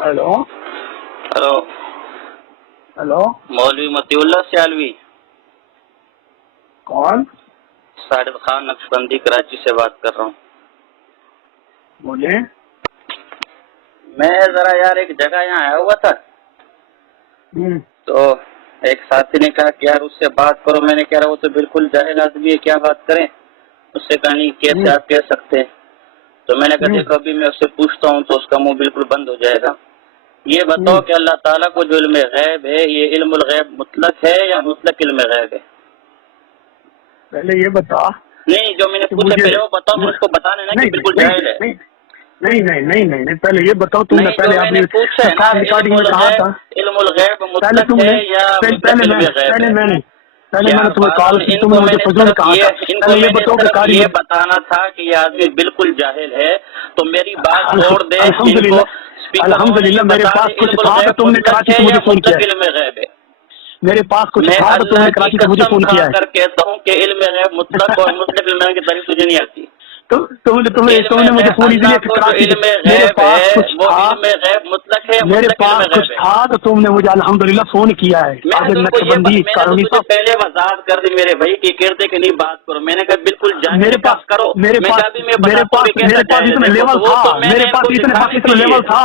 Hello hello hello, مولوی مطیع سیالوی، کون؟ ساجد خان نقشبندی کراچی سے بات کر رہا ہوں۔ بولے۔ میں ذرا یار ایک جگہ یہاں آیا ہوا تھا تو ایک ساتھی نے کہا کہ یار اس سے بات کرو۔ میں نے کہہ رہا وہ تو بالکل جاہل آدمی ہے، کیا بات کریں؟ اس سے کہا نہیں کیسے آپ کہہ سکتے ہیں؟ تو میں نے کہا دیکھو ابھی میں اس سے پوچھتا ہوں تو اس کا منہ بالکل بند ہو جائے گا۔ یہ بتاؤ کہ اللہ تعالیٰ کو جو علم غیب ہے یہ علم الغیب مطلق ہے یا مطلق علم غیب ہے؟ پہلے یہ بتا۔ نہیں جو میں نے پوچھا پہلے وہ بتاؤ، پھر اس کو بتانا ہے نا کہ بالکل جاہل ہے۔ نہیں، پہلے یہ بتاؤ تم نے پہلے میں نے پوچھا ہے نا علم الغیب مطلق ہے یا مطلق علم غیب ہے؟ پہلے میں نے تمہیں کہا تم نے مجھے فضول کہا تھا۔ پہلے یہ بتاؤ کہ قاری یہ بتانا تھا کہ یہ آدمی بالکل جاہل ہے تو میری بات چھوڑ دے۔ الحمدللہ میرے پاس کچھ تھا تو تم نے کراچی سے مجھے فون کیا ہے۔ میرے پاس کچھ تھا تو تم نے کراچی سے مجھے فون کیا ہے۔ کر کہتا ہوں کہ علم غیب مطلق اور مطلق علم کی تعریف تجھے نہیں آتی۔ تم نے مجھے فون اس لیے کراچی سے میرے پاس کچھ تھا، میرے پاس کچھ تھا تو تم نے مجھے الحمدللہ فون کیا ہے۔ نقشبندی قانونی صاحب پہلے وضاحت کر دی میرے بھائی کی کردے کہ نہیں بات کرو۔ میں نے کہا بالکل جاہل میرے پاس کرو۔ میرے پاس اتنا لیول تھا، میرے پاس اتنا لیول تھا،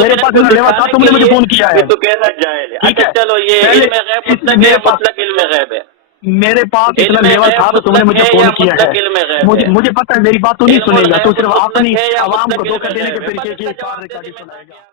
میرے پاس اتنا لیول تھا، تم نے مجھے فون کیا ہے۔ تو کیسا جاہل ہے؟ اچھا چلو یہ علم غیب مطلق ہے مطلق علم غیب ہے؟ میرے پاس اتنا لیول تھا تو تم نے مجھے فون کیا ہے۔ مجھے پتا ہے میری بات تو نہیں سنے گا، تو صرف اپنی عوام کو دھوکہ دینے کے طریقے کی سنائے گا۔